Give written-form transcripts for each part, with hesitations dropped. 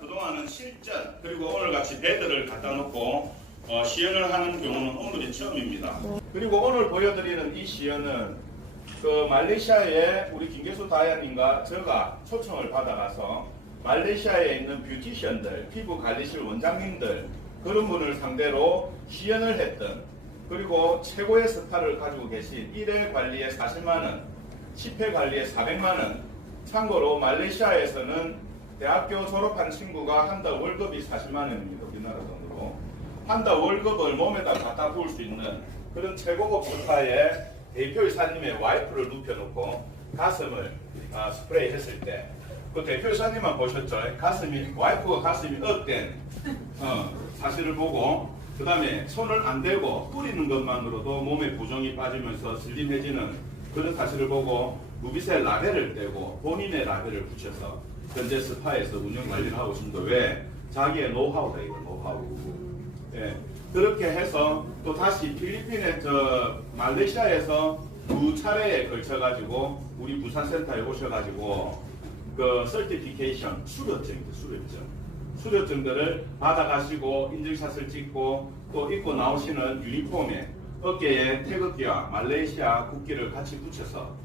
그동안은 실전 그리고 오늘같이 베드를 갖다 놓고 시연을 하는 경우는 오늘이 처음입니다. 그리고 오늘 보여드리는 이 시연은 그 말레이시아에 우리 김계수 다이아님과 제가 초청을 받아가서 말레이시아에 있는 뷰티션들, 피부관리실 원장님들 그런 분을 상대로 시연을 했던, 그리고 최고의 스타를 가지고 계신 1회 관리에 40만원, 10회 관리에 400만원. 참고로 말레이시아에서는 대학교 졸업한 친구가 한 달 월급이 40만원입니다. 우리나라 돈으로. 한 달 월급을 몸에다 갖다 부을 수 있는 그런 최고급 스타의 대표이사님의 와이프를 눕혀놓고 가슴을 스프레이 했을 때 그 대표이사님만 보셨죠? 와이프가 가슴이 업된 사실을 보고, 그 다음에 손을 안 대고 뿌리는 것만으로도 몸에 부종이 빠지면서 슬림해지는 그런 사실을 보고 루비셀 라벨을 떼고 본인의 라벨을 붙여서 현재 스파에서 운영 관리를 하고 있습니다. 왜? 자기의 노하우다, 이거 노하우. 예. 그렇게 해서 또 다시 필리핀에 말레이시아에서 두 차례에 걸쳐가지고 우리 부산센터에 오셔가지고 그 서티피케이션 수료증들을 받아가시고 인증샷을 찍고 또 입고 나오시는 유니폼에 어깨에 태극기와 말레이시아 국기를 같이 붙여서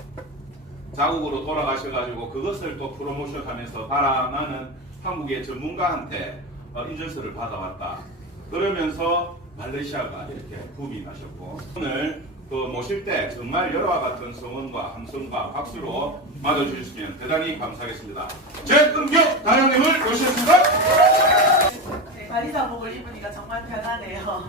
자국으로 돌아가셔가지고 그것을 또 프로모션하면서 바라나는 한국의 전문가한테 인증서를 받아왔다. 그러면서 말레이시아가 이렇게 붐이 나셨고, 오늘 모실 때 정말 여러와 같은 성원과 함성과 박수로 맞아주셨으면 대단히 감사하겠습니다. 최은경 다영님을 모셨습니다. 네, 관리사복을 입으니까 정말 편하네요.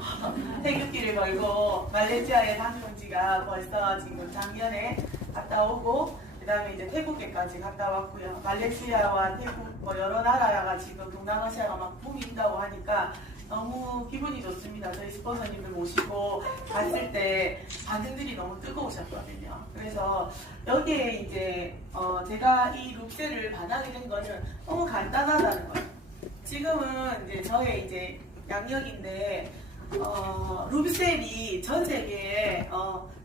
태극기를 걸고 말레이시아에 다녀온 지가 벌써 지금 작년에 갔다 오고, 그 다음에 이제 태국에까지 갔다 왔고요. 말레이시아와 태국 여러 나라가 지금 동남아시아가 막 붐이 있다고 하니까 너무 기분이 좋습니다. 저희 스폰서님을 모시고 갔을 때 반응들이 너무 뜨거우셨거든요. 그래서 여기에 이제 제가 이 룩셀을 반하게 된 거는 너무 간단하다는 거예요. 지금은 이제 저의 이제 양력인데 룩셀이 전 세계에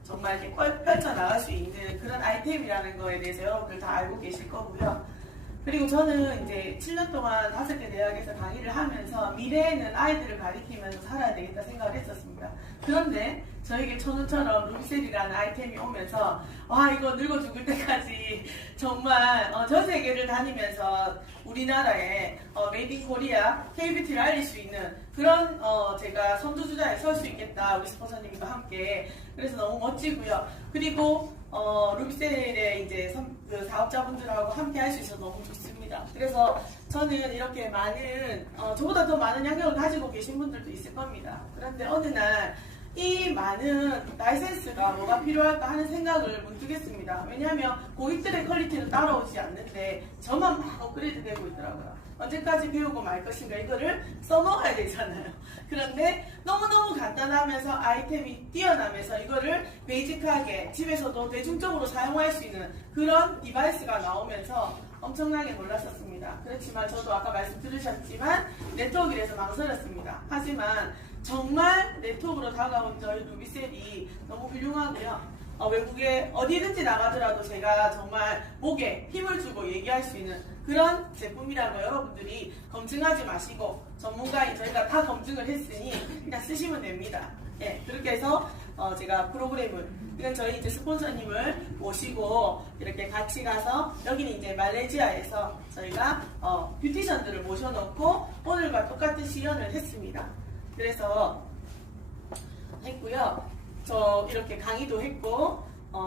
정말 이렇게 펼쳐나갈 수 있는 그런 아이템이라는 거에 대해서 여러분들 다 알고 계실 거고요. 그리고 저는 이제 7년 동안 5개 대학에서 강의를 하면서 미래에는 아이들을 가리키면서 살아야 되겠다 생각을 했었습니다. 그런데 저에게 천우처럼 룩셀이라는 아이템이 오면서 와, 이거 늙어 죽을 때까지 정말 전 세계를 다니면서 우리나라의 메이드 인 코리아 K뷰티를 알릴 수 있는 그런 제가 선두주자에 설 수 있겠다, 우리 스폰서님과 함께. 그래서 너무 멋지고요. 그리고 룩셀의 이제 그 사업자분들하고 함께 할 수 있어서 너무 좋습니다. 그래서 저는 이렇게 많은 저보다 더 많은 양력을 가지고 계신 분들도 있을 겁니다. 그런데 어느 날 이 많은 라이센스가 뭐가 필요할까 하는 생각을 문득 했습니다. 왜냐하면 고객들의 퀄리티는 따라오지 않는데 저만 막 업그레이드 되고 있더라고요. 언제까지 배우고 말 것인가, 이거를 써먹어야 되잖아요. 그런데 너무너무 간단하면서 아이템이 뛰어나면서 이거를 베이직하게 집에서도 대중적으로 사용할 수 있는 그런 디바이스가 나오면서 엄청나게 놀랐었습니다. 그렇지만 저도 아까 말씀 들으셨지만 네트워크에서 망설였습니다. 하지만 정말 네트워크로 다가온 저희 루비셀이 너무 훌륭하고요. 외국에 어디든지 나가더라도 제가 정말 목에 힘을 주고 얘기할 수 있는 그런 제품이라고 여러분들이 검증하지 마시고, 전문가인 저희가 다 검증을 했으니 그냥 쓰시면 됩니다. 예, 그렇게 해서 제가 프로그램을, 그냥 저희 이제 스폰서님을 모시고 이렇게 같이 가서, 여기는 이제 말레이시아에서 저희가 뷰티션들을 모셔놓고 오늘과 똑같은 시연을 했습니다. 그래서 했고요. 저 이렇게 강의도 했고,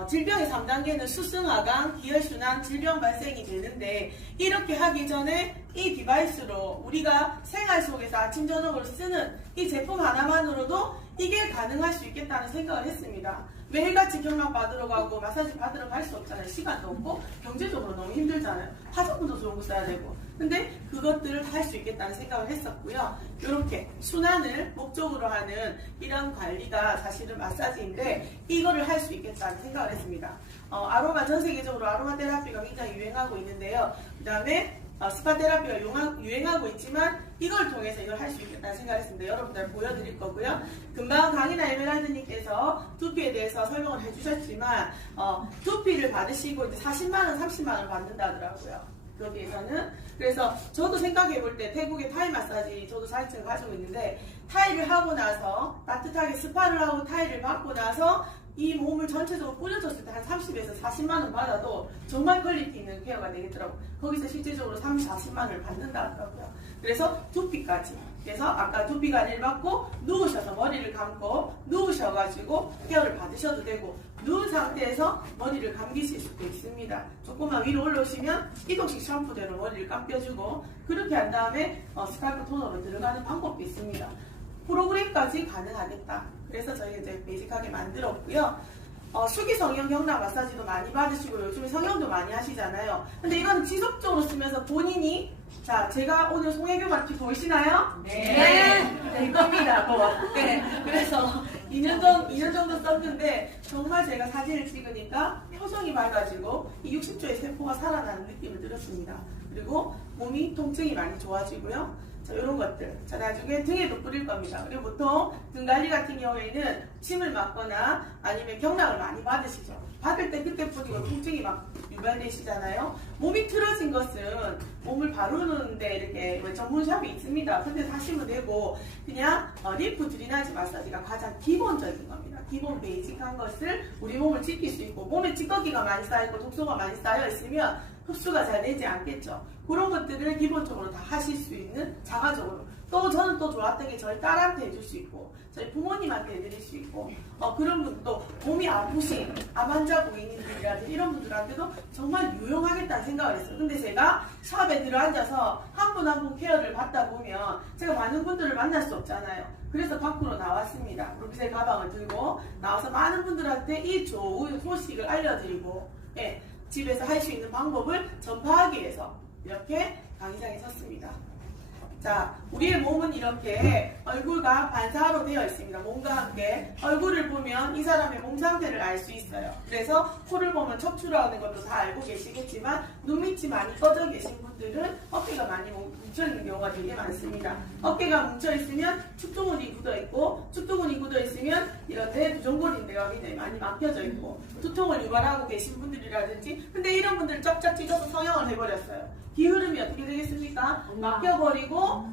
질병의 3단계는 수승하강, 기혈순환, 질병 발생이 되는데, 이렇게 하기 전에 이 디바이스로 우리가 생활 속에서 아침 저녁으로 쓰는 이 제품 하나만으로도 이게 가능할 수 있겠다는 생각을 했습니다. 매일같이 경락 받으러 가고 마사지 받으러 갈 수 없잖아요. 시간도 없고 경제적으로 너무 힘들잖아요. 화장품도 좋은 거 써야 되고. 근데 그것들을 할 수 있겠다는 생각을 했었고요. 이렇게 순환을 목적으로 하는 이런 관리가 사실은 마사지인데 이거를 할 수 있겠다는 생각을 했습니다. 아로마, 전 세계적으로 아로마 테라피가 굉장히 유행하고 있는데요. 그 다음에 스파 테라피가 유행하고 있지만 이걸 통해서 이걸 할 수 있겠다는 생각을 했습니다. 여러분들 보여드릴 거고요. 금방 강이나 에메랄드님께서 두피에 대해서 설명을 해주셨지만 두피를 받으시고 이제 40만원, 30만원 받는다 하더라고요. 거기에서는. 그래서 저도 생각해 볼 때 태국의 타이 마사지 저도 자격증을 가지고 있는데 타이를 하고 나서 따뜻하게 스파를 하고 타이를 받고 나서 이 몸을 전체적으로 뿌려줬을 때 한 30에서 40만 원 받아도 정말 퀄리티 있는 케어가 되겠더라고요. 거기서 실질적으로 30, 40만 원을 받는다 하더라고요. 그래서 두피까지. 그래서 아까 두피 관리를 받고 누우셔서 머리를 감고 누우셔가지고 케어를 받으셔도 되고 누운 상태에서 머리를 감기실 수도 있습니다. 조금만 위로 올라오시면 이동식 샴푸대로 머리를 감겨주고 그렇게 한 다음에 스칼프 토너로 들어가는 방법도 있습니다. 프로그램까지 가능하겠다. 그래서 저희가 이제 베이직하게 만들었고요. 수기 성형 경락 마사지도 많이 받으시고 요즘에 성형도 많이 하시잖아요. 근데 이건 지속적으로 쓰면서 본인이 자 제가 오늘 송혜교 마취 보이시나요? 네. 될 겁니다. 네. 그래서 2년 정도 썼는데 정말 제가 사진을 찍으니까 표정이 맑아지고 이 60조의 세포가 살아나는 느낌을 들었습니다. 그리고 몸이 통증이 많이 좋아지고요. 자, 이런 것들. 자, 나중에 등에도 뿌릴 겁니다. 그리고 보통 등 관리 같은 경우에는 침을 맞거나 아니면 경락을 많이 받으시죠. 받을 때 그때 뿌리고 통증이 막 유발되시잖아요. 몸이 틀어진 것은 몸을 바르는데 이렇게 전문샵이 있습니다. 근데 사시면 되고 그냥 림프 드리나지 마사지가 가장 기본적인 겁니다. 기본 베이직한 것을 우리 몸을 지킬 수 있고 몸에 찌꺼기가 많이 쌓여있고 독소가 많이 쌓여 있으면 흡수가 잘 되지 않겠죠. 그런 것들을 기본적으로 다 하실 수 있는 자가적으로. 또 저는 또 좋았던 게 저희 딸한테 해줄 수 있고 저희 부모님한테 해드릴 수 있고 그런 분도 몸이 아프신 암환자 고객님들이라든지 이런 분들한테도 정말 유용하겠다는 생각을 했어요. 근데 제가 샵에 들어앉아서 한 분 한 분 케어를 받다 보면 제가 많은 분들을 만날 수 없잖아요. 그래서 밖으로 나왔습니다. 루비셀 가방을 들고 나와서 많은 분들한테 이 좋은 소식을 알려드리고 예, 집에서 할 수 있는 방법을 전파하기 위해서 이렇게 강의장에 섰습니다. 자, 우리의 몸은 이렇게 얼굴과 반사로 되어 있습니다. 몸과 함께 얼굴을 보면 이 사람의 몸 상태를 알 수 있어요. 그래서 코를 보면 척추라는 것도 다 알고 계시겠지만 눈밑이 많이 꺼져 계신 분들은 어깨가 많이 뭉쳐있는 경우가 되게 많습니다. 어깨가 뭉쳐있으면 축두근이 굳어있고 축두근이 굳어있으면 이런데 부종골인대가 굉장히 많이 막혀져 있고 두통을 유발하고 계신 분들이라든지 근데 이런 분들 쫙쫙 찢어서 성형을 해버렸어요. 기흐름이 어떻게 되겠습니까? 막혀버리고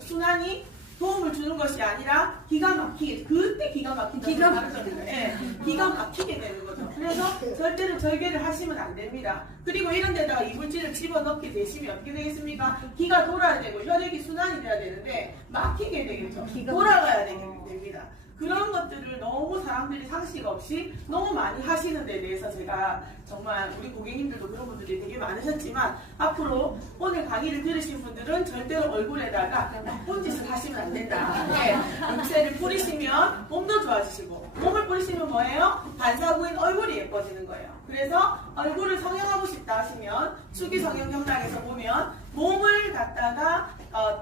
순환이 도움을 주는 것이 아니라 기가 막히게 그때 기가 막히다 다르잖아요. 예, 기가 막히게 되는 거죠. 그래서 절대로 절개를 하시면 안 됩니다. 그리고 이런 데다가 이물질을 집어넣게 되시면 어떻게 되겠습니까? 기가 돌아야 되고 혈액이 순환이 돼야 되는데 막히게 되겠죠. 돌아가야 됩니다. 그런 것들을 너무 사람들이 상식 없이 너무 많이 하시는 데 대해서 제가 정말 우리 고객님들도 그런 분들이 되게 많으셨지만 앞으로 오늘 강의를 들으신 분들은 절대로 얼굴에다가 나쁜 짓을 하시면 안 된다. 네, 육세를 뿌리시면 몸도 좋아지시고 몸을 뿌리시면 뭐예요? 반사구인 얼굴이 예뻐지는 거예요. 그래서 얼굴을 성형하고 싶다 하시면 수기 성형 경락에서 보면 몸을 갖다가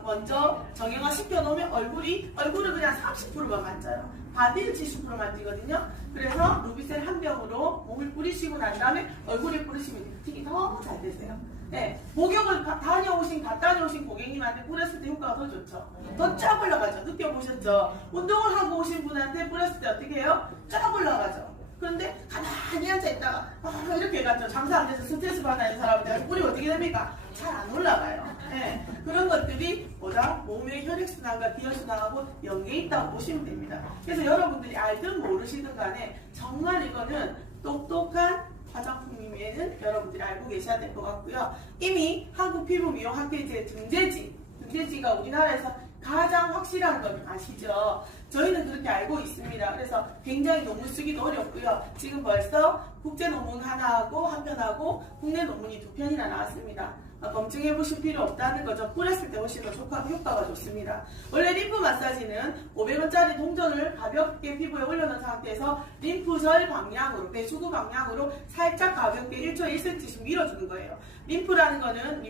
먼저 정형화 시켜놓으면 얼굴을 그냥 30%만 만져요. 바디를 70%만 찌거든요. 그래서 루비셀 한 병으로 몸을 뿌리시고 난 다음에 얼굴에 뿌리시면 틱이 너무 잘 되세요. 네, 목욕을 갔다 다녀오신 고객님한테 뿌렸을 때 효과가 더 좋죠. 더 쫙 올라가죠. 느껴보셨죠? 운동을 하고 오신 분한테 뿌렸을 때 어떻게 해요? 쫙 올라가죠. 그런데 가만히 앉아있다가 이렇게 해가지고 장사 안 돼서 스트레스 받는 사람한테 뿌리 어떻게 됩니까? 잘 안 올라가요. 네, 그런 것들이 보다 몸의 혈액순환과 기혈순환하고 연계해 있다고 보시면 됩니다. 그래서 여러분들이 알든 모르시든 간에 정말 이거는 똑똑한 화장품임에는 여러분들이 알고 계셔야 될 것 같고요. 이미 한국피부미용학회제 등재지가 우리나라에서 가장 확실한 건 아시죠? 저희는 그렇게 알고 있습니다. 그래서 굉장히 논문 쓰기도 어렵고요. 지금 벌써 국제 논문 하나하고 한 편하고 국내 논문이 2편이나 나왔습니다. 검증해 보실 필요 없다는 거죠. 뿌렸을 때 훨씬 더 효과가 좋습니다. 원래 림프 마사지는 500원짜리 동전을 가볍게 피부에 올려놓은 상태에서 림프절 방향으로, 배수구 방향으로 살짝 가볍게 1초에 1cm씩 밀어주는 거예요. 림프라는 거는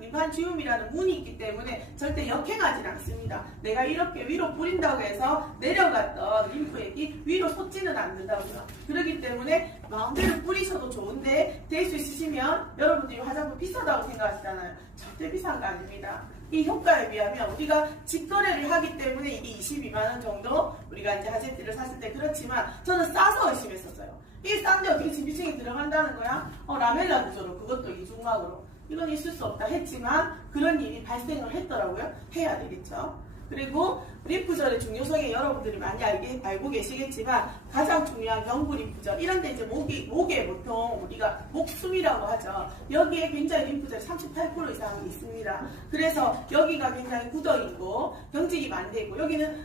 림판지움이라는 문이 있기 때문에 절대 역행하지 않습니다. 내가 이렇게 위로 뿌린다고 해서 내려갔던 림프액이 위로 솟지는 않는다고요. 그렇기 때문에 마음대로 뿌리셔도 좋은데 될 수 있으시면 여러분들이 화장품 비싸다고 생각하시잖아요. 절대 비싼 거 아닙니다. 이 효과에 비하면 우리가 직거래를 하기 때문에 이게 22만원 정도 우리가 이제 하제트를 샀을 때 그렇지만 저는 싸서 의심했었어요. 이 싼데 어떻게 진비층에 들어간다는 거야? 라멜라 구조로 그것도 이중막으로 이건 있을 수 없다 했지만 그런 일이 발생을 했더라고요. 해야 되겠죠. 그리고 림프절의 중요성에 여러분들이 많이 알고 계시겠지만 가장 중요한 경부 림프절 이런 데 이제 목에 보통 우리가 목숨이라고 하죠. 여기에 굉장히 림프절이 38% 이상 있습니다. 그래서 여기가 굉장히 굳어있고 경직이 많이 돼 있고 여기는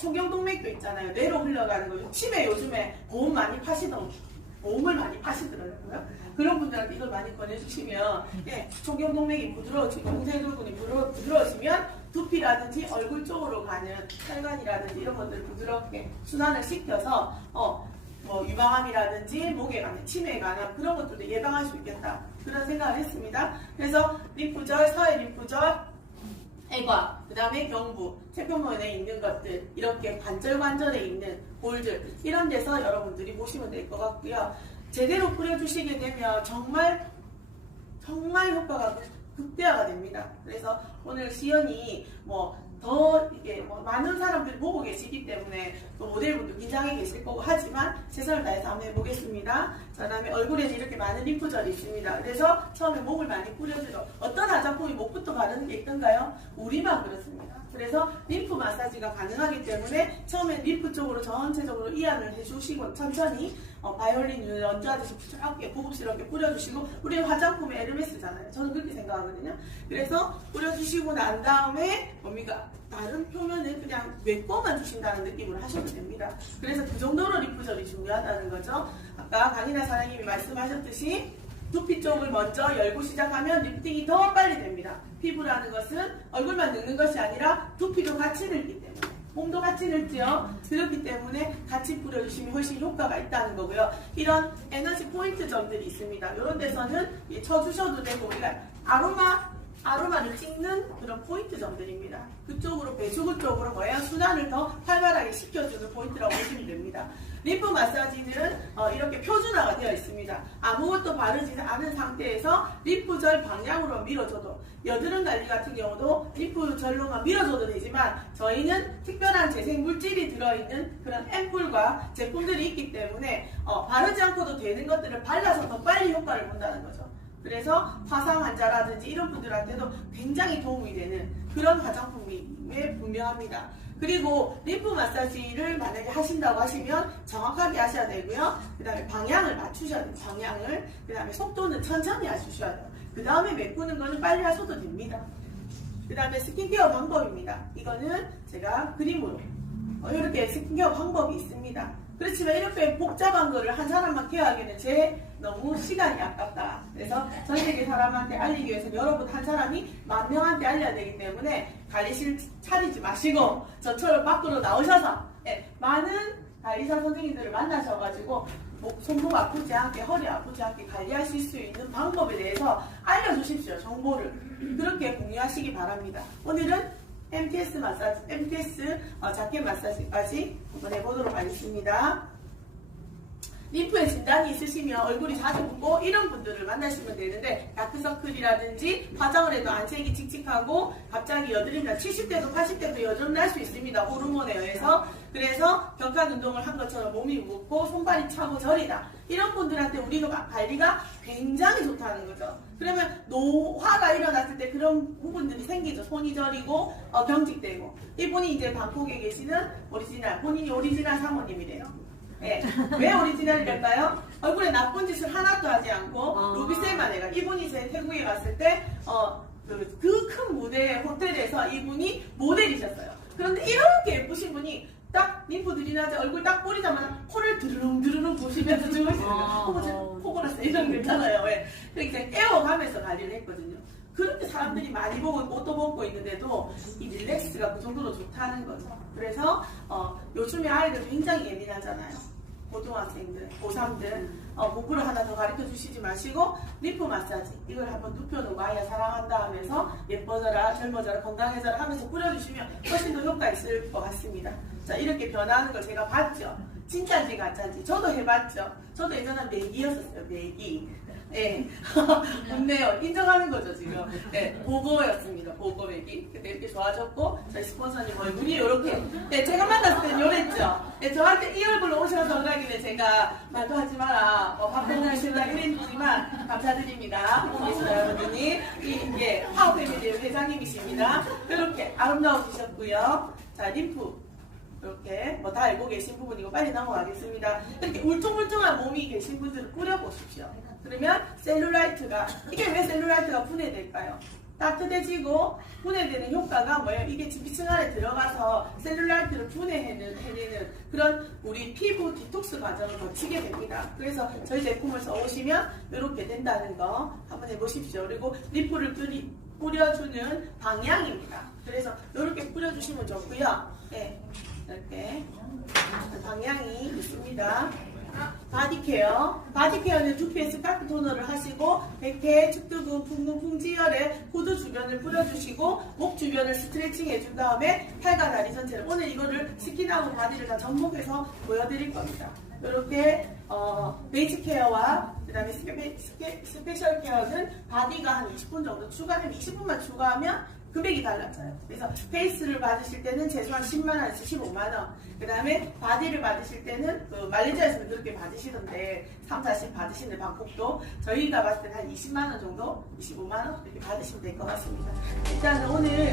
촉경동맥도 있잖아요. 뇌로 흘러가는 거. 치매 요즘에 보험을 많이 파시더라고요. 그런 분들한테 이걸 많이 권해주시면 촉경동맥이 부드러워지고 홍쇄돌근이 부드러워지면 두피라든지 얼굴 쪽으로 가는 혈관이라든지 이런 것들을 부드럽게 순환을 시켜서 유방암이라든지 목에 가는 치매에 관한 그런 것들도 예방할 수 있겠다 그런 생각을 했습니다. 그래서 림프절, 서해 림프절, 애과, 그 다음에 경부, 체표면에 있는 것들 이렇게 관절에 있는 볼들 이런 데서 여러분들이 보시면 될 것 같고요. 제대로 뿌려주시게 되면 정말 효과가 극대화가 됩니다. 그래서 오늘 시연이 많은 사람들이 보고 계시기 때문에 또 모델분도 긴장해 계실 거고 하지만 최선을 다해서 한번 해보겠습니다. 자, 그다음에 얼굴에는 이렇게 많은 림프절이 있습니다. 그래서 처음에 목을 많이 뿌려주죠. 어떤 화장품이 목부터 바르는 게 있던가요? 우리만 그렇습니다. 그래서 림프 마사지가 가능하기 때문에 처음에 림프 쪽으로 전체적으로 이완을 해주시고 천천히 바이올린 연주하듯이 부드럽게 고급스럽게 뿌려주시고 우리 화장품이 에르메스잖아요. 저는 그렇게 생각하거든요. 그래서 뿌려주시고 난 다음에 다른 표면을 그냥 메꿔만 주신다는 느낌으로 하셔도 됩니다. 그래서 그 정도로 림프절이 중요하다는 거죠. 아까 강인하 사장님이 말씀하셨듯이 두피 쪽을 먼저 열고 시작하면 리프팅이 더 빨리 됩니다. 피부라는 것은 얼굴만 늙는 것이 아니라 두피도 같이 늙기 때문에 몸도 같이 늙지요. 그렇기 때문에 같이 뿌려주시면 훨씬 효과가 있다는 거고요. 이런 에너지 포인트 점들이 있습니다. 이런 데서는 쳐주셔도 되고 우리가 아로마를 찍는 그런 포인트 점들입니다. 그쪽으로 배수구 쪽으로 순환을 더 활발하게 시켜주는 포인트라고 보시면 됩니다. 림프 마사지들은 이렇게 표준화가 되어 있습니다. 아무것도 바르지 않은 상태에서 림프절 방향으로 밀어줘도 여드름 관리 같은 경우도 림프절로만 밀어줘도 되지만 저희는 특별한 재생 물질이 들어있는 그런 앰플과 제품들이 있기 때문에 바르지 않고도 되는 것들을 발라서 더 빨리 효과를 본다는 거죠. 그래서 화상 환자라든지 이런 분들한테도 굉장히 도움이 되는 그런 화장품임에 분명합니다. 그리고 림프 마사지를 만약에 하신다고 하시면 정확하게 하셔야 되고요. 그 다음에 방향을 맞추셔야 돼요. 그 다음에 속도는 천천히 하셔야 돼요. 그 다음에 메꾸는 거는 빨리 하셔도 됩니다. 그 다음에 스킨케어 방법입니다. 이거는 제가 그림으로 이렇게 스킨케어 방법이 있습니다. 그렇지만 이렇게 복잡한 거를 한 사람만 케어하기에는 너무 시간이 아깝다. 그래서 전 세계 사람한테 알리기 위해서 여러분 한 사람이 10,000명한테 알려야 되기 때문에 관리실 차리지 마시고 저처럼 밖으로 나오셔서 많은 관리사 선생님들을 만나셔가지고 손목 아프지 않게 허리 아프지 않게 관리하실 수 있는 방법에 대해서 알려주십시오. 정보를 그렇게 공유하시기 바랍니다. 오늘은 MTS 마사지, 자켓 마사지까지 한번 해보도록 하겠습니다. 림프에 진단이 있으시면 얼굴이 자주 붓고 이런 분들을 만나시면 되는데 다크서클이라든지 화장을 해도 안색이 칙칙하고 갑자기 여드름이나 70대도 80대도 여드름 날 수 있습니다. 호르몬에 의해서. 그래서 격한 운동을 한 것처럼 몸이 무겁고 손발이 차고 저리다. 이런 분들한테 우리가 관리가 굉장히 좋다는 거죠. 그러면 노화가 일어났을 때 그런 부분들이 생기죠. 손이 저리고 경직되고. 이분이 이제 방콕에 계시는 본인이 오리지널 사모님이래요. 왜 오리지널일까요? 얼굴에 나쁜 짓을 하나도 하지 않고 루비셀만 해가 이분이 제 태국에 갔을 때 그 큰 무대 호텔에서 이분이 모델이셨어요. 그런데 이렇게 예쁘신 분이 딱 림프 들이나자 얼굴 딱 뿌리자마자 코를 드르릉 부시면서 주무시더라고요. 코 골았어요. 이런 거 있잖아요. 그렇게 깨워가면서 관리를 했거든요. 그렇게 사람들이 많이 보고 옷도 벗고 있는데도 이 릴렉스가 그 정도로 좋다는 거죠. 그래서 요즘에 아이들 굉장히 예민하잖아요. 고등학생들, 고3들 공부를 하나 더 가르쳐 주시지 마시고 림프 마사지 이걸 한번 눕혀놓고 아이야 사랑한다 하면서 예뻐져라 젊어져라 건강해져라 하면서 뿌려주시면 훨씬 더 효과 있을 것 같습니다. 자, 이렇게 변하는 걸 제가 봤죠. 진짜인지 가짜인지 저도 해봤죠. 저도 예전에 매기였었어요. 매기. 좋네요. 인정하는 거죠, 지금. 보고였습니다. 보고 매기. 그때 이렇게 좋아졌고, 저희 스폰서님 얼굴이 이렇게. 제가 만났을 때는 요랬죠. 저한테 이 얼굴로 오셔서 그러길래 제가 말도 하지 마라. 계십니다. 바쁘고 계신다 이랬지만 감사드립니다. 보고 계시다 여러분이 이게 파워패밀리 회장님이십니다. 이렇게 아름다워지셨고요. 자, 림프 이렇게 뭐 다 알고 계신 부분이고 빨리 넘어가겠습니다. 이렇게 울퉁불퉁한 몸이 계신 분들은 뿌려보십시오. 그러면 셀룰라이트가 이게 왜 셀룰라이트가 분해될까요? 따뜻해지고 분해되는 효과가 뭐예요? 이게 지피층 안에 들어가서 셀룰라이트를 분해해내는 그런 우리 피부 디톡스 과정을 거치게 됩니다. 그래서 저희 제품을 써오시면 이렇게 된다는 거 한번 해보십시오. 그리고 림프를 뿌려주는 방향입니다. 그래서 이렇게 뿌려주시면 좋고요. 네, 이렇게 방향이 있습니다. 바디케어. 바디케어는 두피에 스카프 토너를 하시고 백태, 축두근, 풍근, 풍지혈에 후두 주변을 뿌려주시고 목 주변을 스트레칭 해준 다음에 팔과 다리 전체를 오늘 이거를 스킨하고 바디를 다 접목해서 보여드릴 겁니다. 이렇게 베이직 케어와 그 다음에 스페셜 케어는 바디가 한 20분 정도 추가되면 20분만 추가하면 금액이 달라져요. 그래서 페이스를 받으실 때는 최소한 10만원에서 15만원. 그 다음에 바디를 받으실 때는 말레이시아에서는 그렇게 받으시던데 3, 40 받으시는 방법도 저희가 봤을 때는 한 20만원 정도, 25만원 이렇게 받으시면 될 것 같습니다. 일단은 오늘